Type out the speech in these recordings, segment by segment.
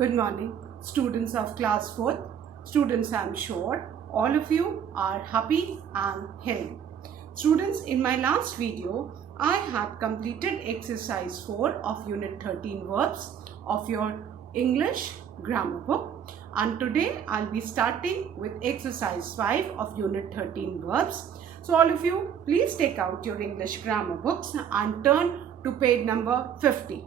Good morning, students of class 4th. Students, I am sure all of you are happy and healthy. Students, in my last video, I had completed exercise 4 of unit 13 verbs of your English grammar book. And today I'll be starting with exercise 5 of unit 13 verbs. So all of you, please take out your English grammar books and turn to page number 50.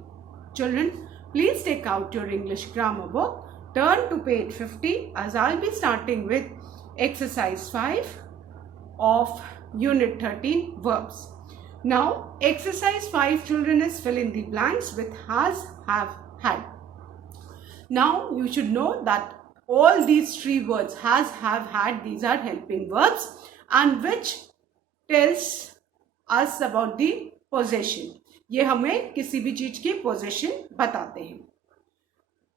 Children, please take out your English grammar book, turn to page 50 as I'll be starting with exercise 5 of unit 13 verbs. Now, exercise 5, children, is fill in the blanks with has, have, had. Now, you should know that all these three words, has, have, had, these are helping verbs and which tells us about the possession. ये हमें किसी भी चीज की पोजेशन बताते हैं.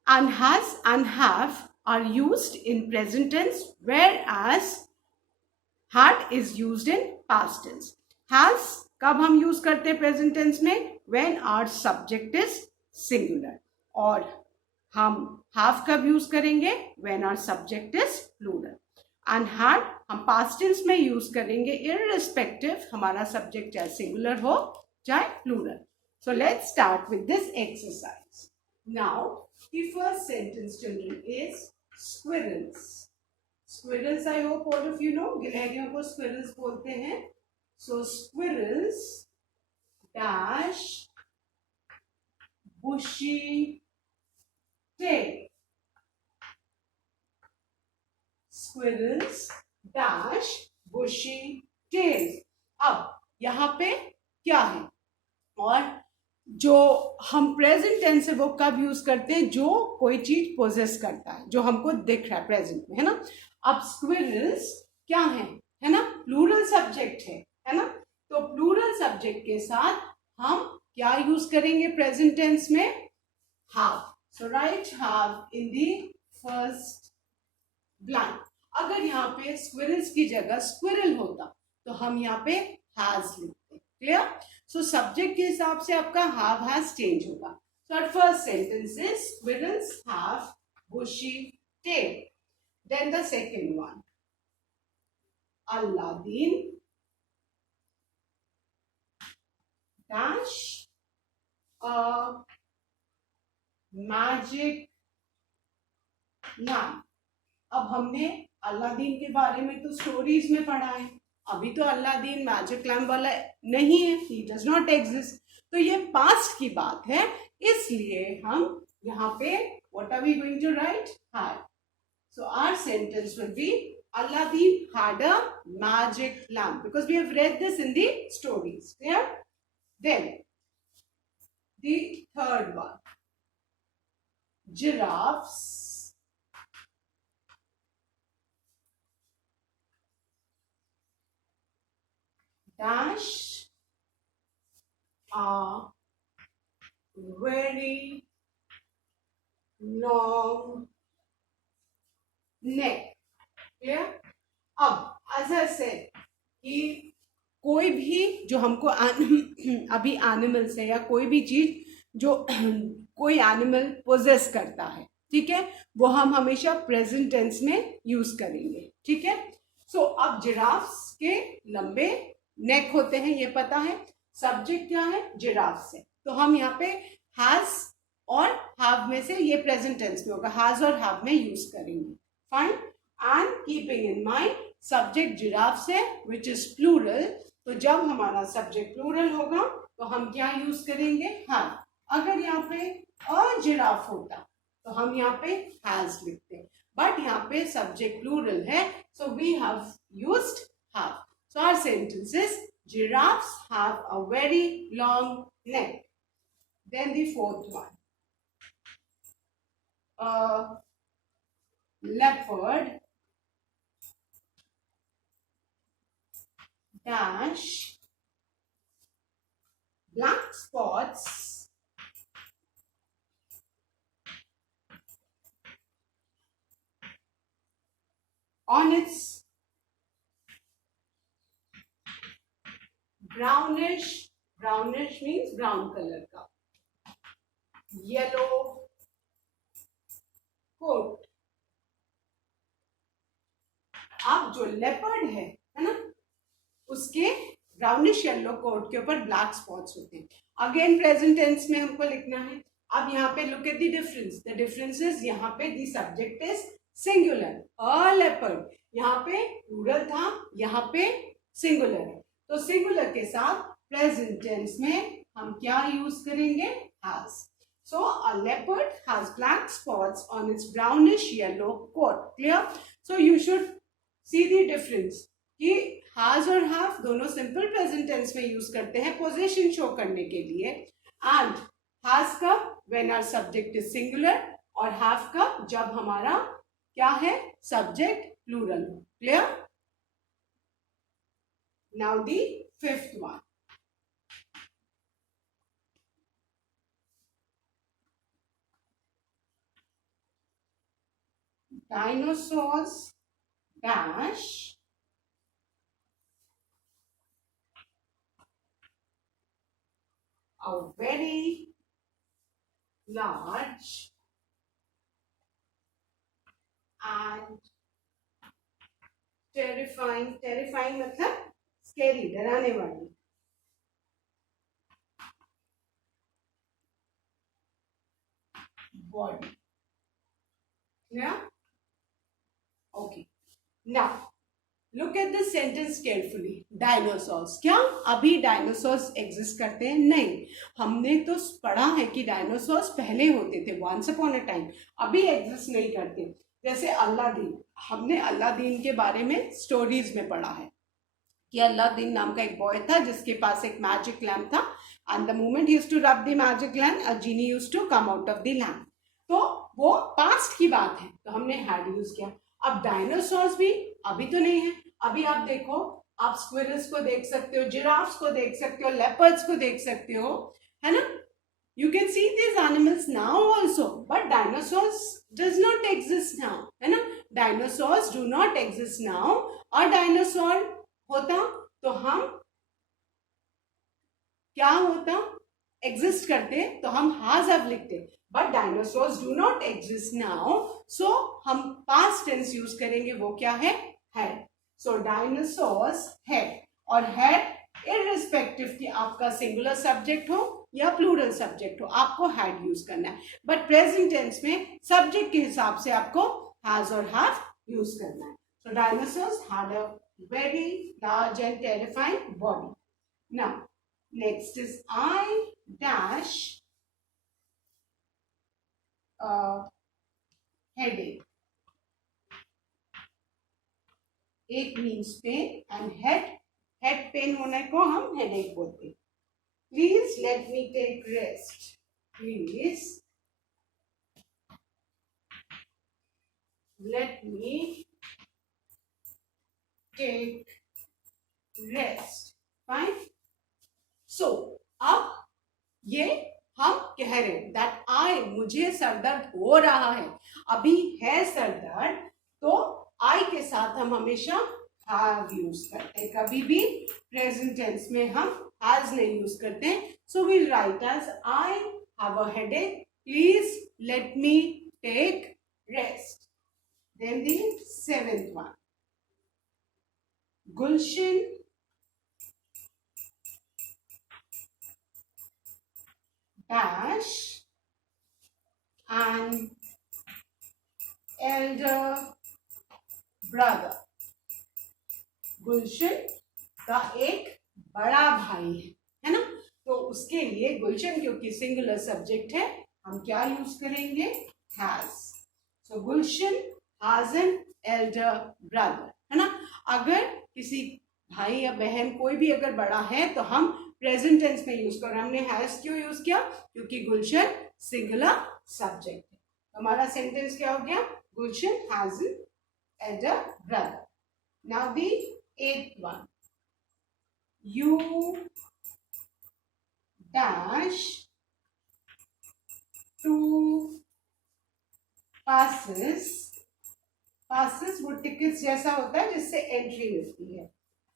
And has and have are used in present tense, whereas had is used in past tense. Has कब हम यूज करते हैं प्रेजेंट टेंस में? When our subject is singular. और हम have कब यूज करेंगे? When our subject is plural. And had हम past tense में यूज करेंगे irrespective हमारा subject चाहे singular हो चाहे plural. So let's start with this exercise. Now, the first sentence, children, is squirrels. Squirrels, I hope all of you know. गिलहरियों को squirrels बोलते हैं. So squirrels dash bushy tail. Squirrels dash bushy tails. अब यहाँ पे क्या है? और जो हम प्रेजेंट टेंस है वो कब यूज करते हैं? जो कोई चीज पोजेस करता है, जो हमको दिख रहा है प्रेजेंट में, है ना. अब स्क्विरल्स क्या है ना, प्लूरल सब्जेक्ट है ना. तो प्लूरल सब्जेक्ट के साथ हम क्या यूज करेंगे प्रेजेंट टेंस में? हैव. सो right have in the first blank. अगर यहाँ पे स्क्विरल्स की जगह स्क्विरल होता तो हम यहाँ पे हैज लिखते. क्लियर? So subject के हिसाब से आपका have has change होगा. So our first sentence is squirrels have bushy tail. Then the second one, Aladdin dash a magic lamp. अब हमने अलादीन के बारे में तो स्टोरीज में पढ़ा है. अभी तो अलादीन मैजिक लैम्प वाला नहीं है, ही डज नॉट एग्जिस्ट. तो ये पास्ट की बात है, इसलिए हम यहाँ पे what are we going to write? Had. So our sentence will be Aladdin had a magic lamp because we have read this in the stories. Clear? Then the third one, giraffes dash a very long neck. Clear? अब as I said कि कोई भी जो हमको अभी एनिमल्स है या कोई भी चीज जो कोई एनिमल पोजेस करता है, ठीक है, वो हम हमेशा प्रेजेंट टेंस में यूज करेंगे. ठीक है. सो अब जिराफ्स के लंबे नेक होते हैं, ये पता है. सब्जेक्ट क्या है? जिराफ से. तो हम यहाँ पे हैज और हैव में से ये प्रेजेंट टेंस में होगा, हैज और हैव में यूज करेंगे. Fine. And keeping in mind subject giraffe से विच इज प्लूरल. तो जब हमारा सब्जेक्ट प्लूरल होगा तो हम क्या यूज करेंगे? हैव. अगर यहाँ पे अ जिराफ होता तो हम यहाँ पे हैज लिखते, बट यहाँ पे सब्जेक्ट प्लूरल है, so we have used have. So our sentence is giraffes have a very long neck. Then the fourth one, leopard dash black spots on its brownish means brown color का, yellow coat. अब जो लेपर्ड है ना, उसके brownish yellow coat के ऊपर black spots होते हैं। अगेन प्रेजेंट टेंस में हमको लिखना है। अब यहाँ पे look at the difference. The difference is यहाँ पे द सब्जेक्ट इज सिंगुलर, अ लेपर्ड। यहाँ पे प्लूरल था, यहाँ पे सिंगुलर है। तो सिंगुलर के साथ प्रेजेंट टेंस में हम क्या यूज करेंगे? Has. So a leopard has black spots on its brownish yellow coat. Clear? So you should see the difference कि has और have दोनों simple present tense में use करते हैं possession show करने के लिए, and has कब? when our subject is singular, और have कब? जब हमारा क्या है? subject plural. Clear? Now the fifth one. Dinosaurs dash a very large and terrifying मतलब scary, डराने वाली body. Yeah? Okay. Now look at the sentence carefully. Dinosaurs. क्या अभी डायनासोर्स एग्जिस्ट करते हैं? नहीं। हमने तो पढ़ा है कि डायनासोर्स पहले होते थे, वंस अपॉन अ टाइम, अभी एग्जिस्ट नहीं करते। जैसे अलादीन, हमने अलादीन के बारे में स्टोरीज में पढ़ा है कि अलादीन नाम का एक बॉय था जिसके पास एक मैजिक लैम्प था, and the moment he used to rub the magic lamp, a genie used to come out of the lamp. तो वो पास्ट की बात है, तो हमने हैड यूज किया। अब डायनासोर्स भी अभी तो नहीं है। अभी आप देखो, आप स्क्विरल्स को देख सकते हो, जिराफ्स को देख सकते हो, लेपर्ड्स को देख सकते हो, है ना? You can see these animals now also, but dinosaurs does not exist now, है ना? Dinosaurs do not exist now। और डायनासोर होता तो हम क्या होता? एग्जिस्ट करते तो हम has have लिखते, but dinosaurs do not exist now, so हम पास्ट टेंस यूज करेंगे। वो क्या है? हैड। सो डायनासोर्स हैड, और हैड इररिस्पेक्टिव कि आपका सिंगुलर सब्जेक्ट हो या प्लूरल सब्जेक्ट हो, आपको हैड यूज करना है। बट प्रेजेंट टेंस में सब्जेक्ट के हिसाब से आपको हैज और हैव यूज करना है। So dinosaurs had a very large and terrifying body. Now next is I dash headache. एक means pain and head pain होने को हम headache बोलते हैं। Please let me take rest. Please let me take rest. Fine. So अब ये हम कह रहे हैं दैट आई, मुझे सरदर्द हो रहा है, अभी है सरदर्द, तो आई के साथ हम हमेशा हैव यूज करते हैं, कभी भी प्रेजेंट टेंस में हम हैज नहीं यूज करते हैं। So will write as I have a headache, please let me take rest. Then the seventh one, Gulshan dash an elder brother. Gulshan का एक बड़ा भाई है ना? तो उसके लिए गुलशन क्योंकि सिंगुलर सब्जेक्ट है, हम क्या यूज करेंगे? हैज। सो गुलशन हैज एन एल्डर ब्रदर, है ना? अगर किसी भाई या बहन कोई भी अगर बड़ा है तो हम प्रेजेंट टेंस में यूज कर रहे हैं। हमने हैज क्यों यूज किया? क्योंकि गुलशन सिंगुलर सब्जेक्ट है। हमारा सेंटेंस क्या हो गया? Gulshan has an elder brother. Now the eighth one, you dash two passes, passes वो टिकट्स जैसा होता है जिससे एंट्री मिलती है,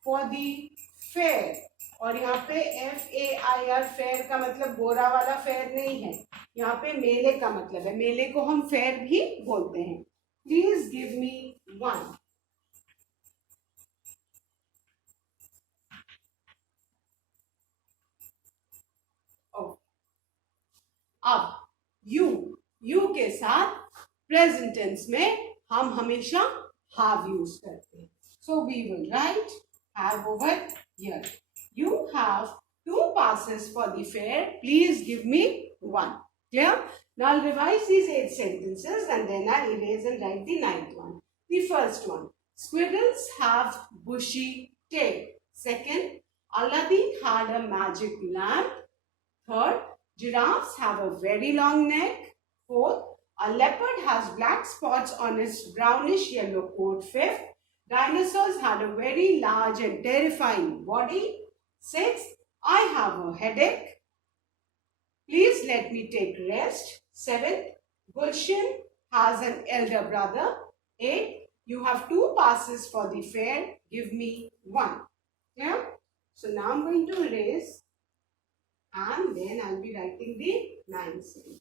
फॉर दी फेयर। और यहाँ पे FAIR फेयर का मतलब गोरा वाला फेयर नहीं है, यहाँ पे मेले का मतलब है, मेले को हम फेयर भी बोलते हैं. Please give me 1. अब यू के साथ प्रेजेंट टेंस में हम हमेशा हैव यूज करते हैं. So we will write have over here. You have 2 passes for the fair. Please give me 1. Clear? Now I'll revise these 8 sentences and then I'll erase and write the 9th one. The first one. Squirrels have bushy tail. Second, Aladdin had a magic lamp. Third, giraffes have a very long neck. Fourth, a leopard has black spots on its brownish yellow coat. Fifth, dinosaurs had a very large and terrifying body. Sixth, I have a headache. Please let me take rest. Seventh, Gulshan has an elder brother. Eighth, you have 2 passes for the fair. Give me 1. Yeah? So now I'm going to erase and then I'll be writing the 9th sentence.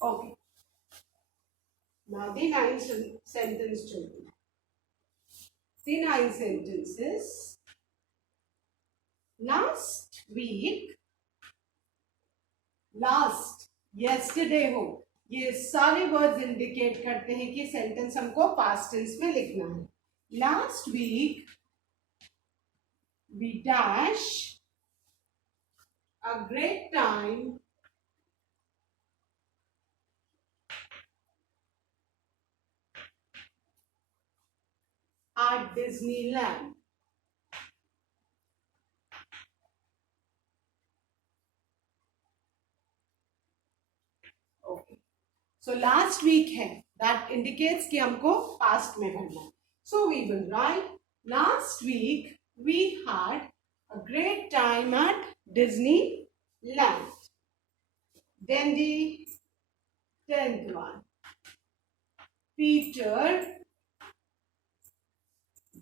Okay. Now the 9th sentence children. The 9th sentence is last week, last, yesterday हो. ये सारे words indicate करते हैं कि सेंटेंस हमको past tense में लिखना है. Last week we dash a great time at Disneyland. Okay. So last week है, that indicates कि हमको past में करना है. So we will write last week we had a great time at Disneyland. Then the 10th one. Peter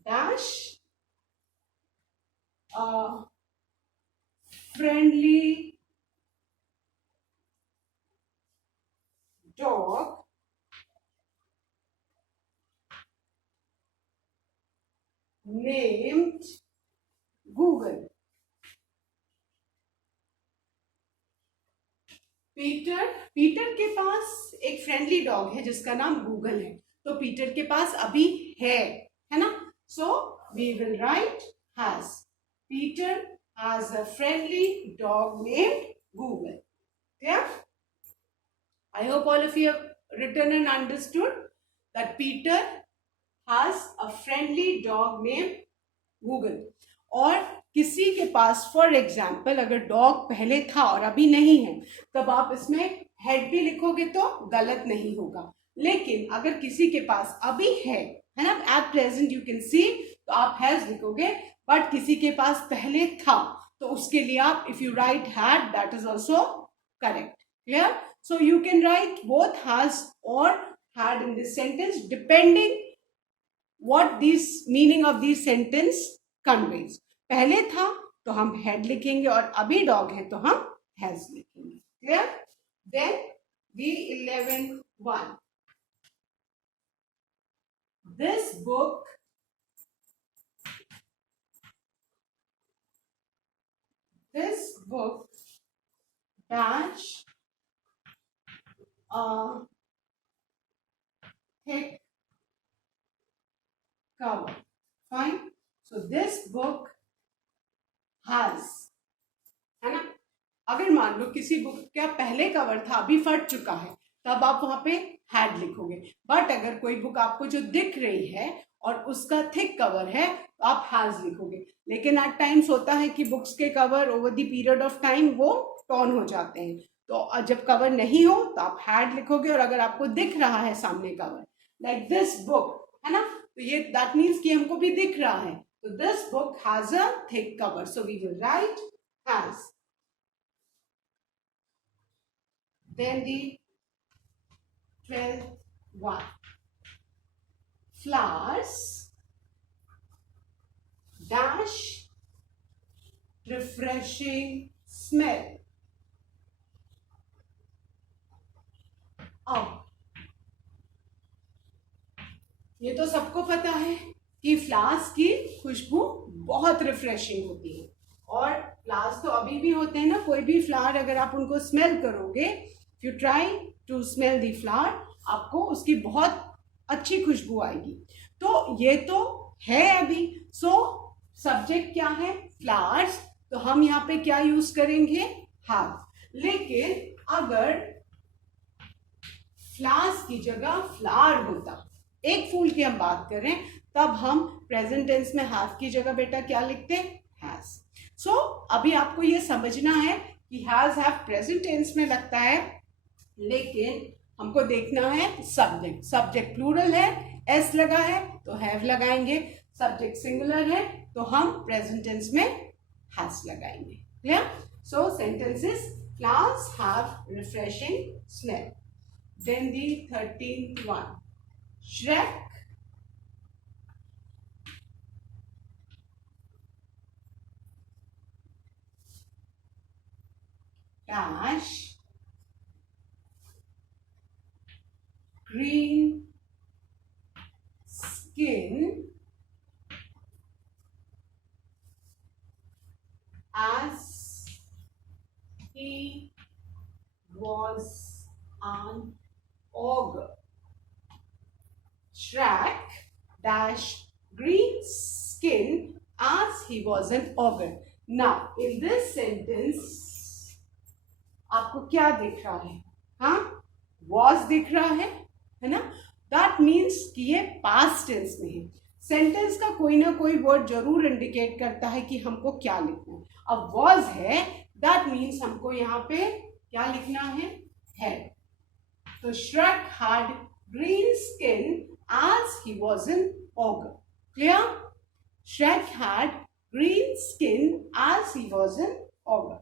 dash a friendly dog named Google. Peter के पास एक friendly dog है जिसका नाम गूगल है. तो पीटर के पास अभी है ना. So we will write has. Peter has a friendly dog named Google. Yeah? I hope all of you have written and understood that Peter has a friendly dog named Google. और किसी के पास फॉर एग्जाम्पल अगर डॉग पहले था और अभी नहीं है तब आप इसमें हेड भी लिखोगे तो गलत नहीं होगा. लेकिन अगर किसी के पास अभी है ना, at present you can see, तो आप हैज लिखोगे. बट किसी के पास पहले था तो उसके लिए आप if you right had that is also correct. Clear? So you can write both has or had in this sentence depending what this meaning of this sentence conveys. पहले था तो हम had लिखेंगे और अभी dog है तो हम has लिखेंगे. Clear? Then the 11th one. This book dash thick cover. Fine. So this book has, है ना. अगर मान लो किसी बुक का पहले कवर था अभी फट चुका है तब आप वहां पे हैड लिखोगे. बट अगर कोई बुक आपको जो दिख रही है और उसका थिक कवर है तो आप हैज लिखोगे. लेकिन एट टाइम्स होता है कि बुक्स के cover over the period of time वो टॉर्न हो जाते हैं तो जब कवर नहीं हो तो आप हैड लिखोगे, और अगर आपको दिख रहा है सामने कवर, लाइक दिस बुक, है ना, तो ये दैट मीन्स कि हमको भी दिख रहा है, तो this book has a thick cover, so we will write has. Then the 12th one, flowers dash refreshing smell. अब ये तो सबको पता है कि फ्लावर्स की खुशबू बहुत रिफ्रेशिंग होती है, और फ्लावर्स तो अभी भी होते हैं ना, कोई भी फ्लावर अगर आप उनको स्मेल करोगे, if you try to smell the flower, आपको उसकी बहुत अच्छी खुशबू आएगी. तो ये तो है अभी. सो सब्जेक्ट क्या है? फ्लावर्स. तो हम यहाँ पे क्या यूज करेंगे? हैव. लेकिन अगर फ्लावर्स की जगह फ्लावर होता, एक फूल की हम बात करें, तब हम प्रेजेंट टेंस में हैव की जगह बेटा क्या लिखते? हैज. सो अभी आपको ये समझना है कि हैज हैव प्रेजेंट टेंस में लगता है, लेकिन हमको देखना है सब्जेक्ट. सब्जेक्ट प्लूरल है, एस लगा है तो हैव लगाएंगे. सब्जेक्ट सिंगुलर है तो हम प्रेजेंट टेंस में हैज लगाएंगे. क्लियर? सो sentences, flowers have refreshing smell. Then the 13th one, Shrek dash green skin as he was an ogre. Shrek dash green skin as he was an ogre. Now in this sentence आपको क्या दिख रहा है? हाँ, was दिख रहा है ना? That means कि ये past tense में है. सेंटेंस का कोई ना कोई वर्ड जरूर इंडिकेट करता है कि हमको क्या लिखना है. अब was है, that means हमको यहाँ पे क्या लिखना है? So Shrek had green skin as he was an ogre. Clear? Shrek had green skin as he was an ogre.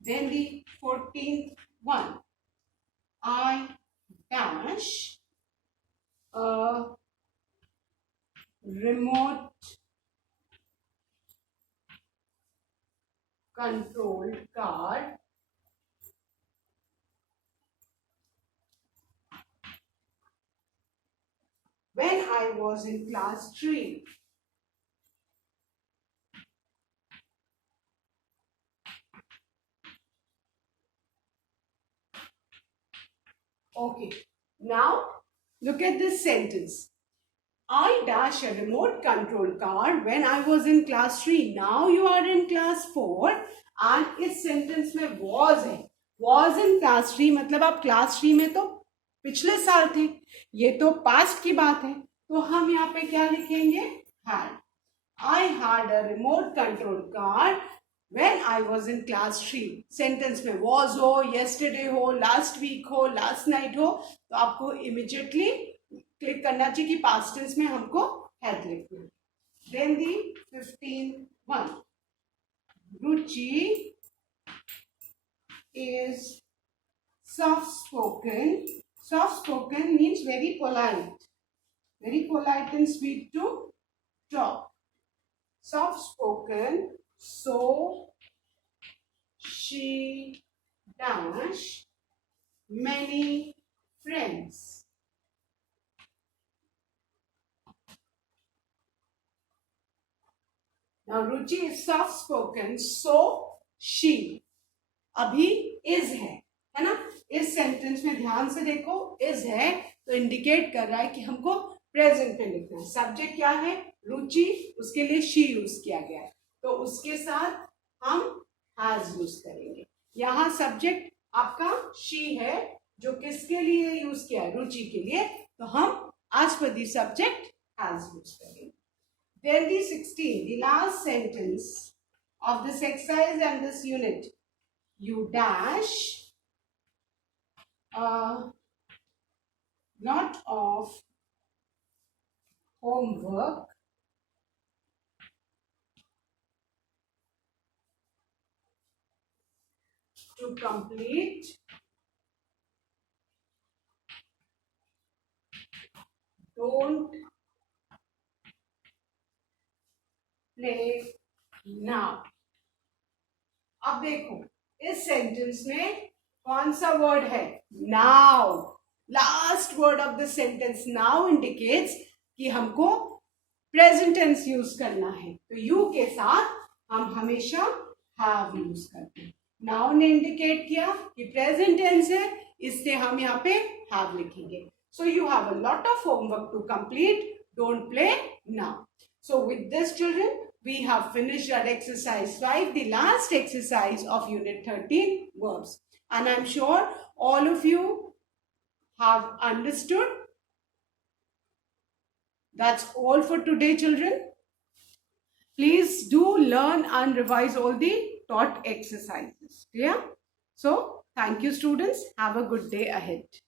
Then the 14th one, I dash a remote controlled car when I was in class 3. Okay, now look at this sentence. I dash a remote control car when I was in class 3. Now you are in class 4 and इस sentence में was है. Was in class 3 मतलब आप class 3 में तो पिछले साल थे, ये तो past की बात है, तो हम यहाँ पे क्या लिखेंगे? Had. I had a remote control car when I was in class 3. सेंटेंस में was हो, yesterday हो, last week हो, last night हो, तो आपको immediately क्लिक करना चाहिए कि past tense में हमको had लिखना है. Then the 15th one, Ruchi is soft spoken. Soft spoken means very polite and sweet to talk. Soft spoken, so she dash many friends. Now Ruchi is soft spoken, so she अभी is है ना? इस सेंटेंस में ध्यान से देखो, is है तो इंडिकेट कर रहा है कि हमको प्रेजेंट में लिखना है. सब्जेक्ट क्या है? रुचि, उसके लिए she यूज किया गया है, तो उसके साथ हम has यूज करेंगे. यहाँ सब्जेक्ट आपका she है, जो किसके लिए यूज किया है? रुचि के लिए, तो हम as per the subject has use करेंगे. Then the 16, the last sentence of this exercise and this unit. you dash a lot of homework to complete. Don't play now. अब देखो इस सेंटेंस में कौन सा वर्ड है? Now. Last word of the sentence now indicates कि हमको प्रेजेंट टेंस यूज करना है. तो यू के साथ हम हमेशा हैव यूज करते हैं. नाउ ने इंडिकेट किया कि प्रेजेंट टेंस है, इससे हम यहाँ पे हैव लिखेंगे. So you have a lot of homework to complete. Don't play now. So with this, children, we have finished our exercise 5, the last exercise of unit 13, verbs. And I'm sure all of you have understood. That's all for today, children. Please do learn and revise all the taught exercises. Clear? So, thank you, students. Have a good day ahead.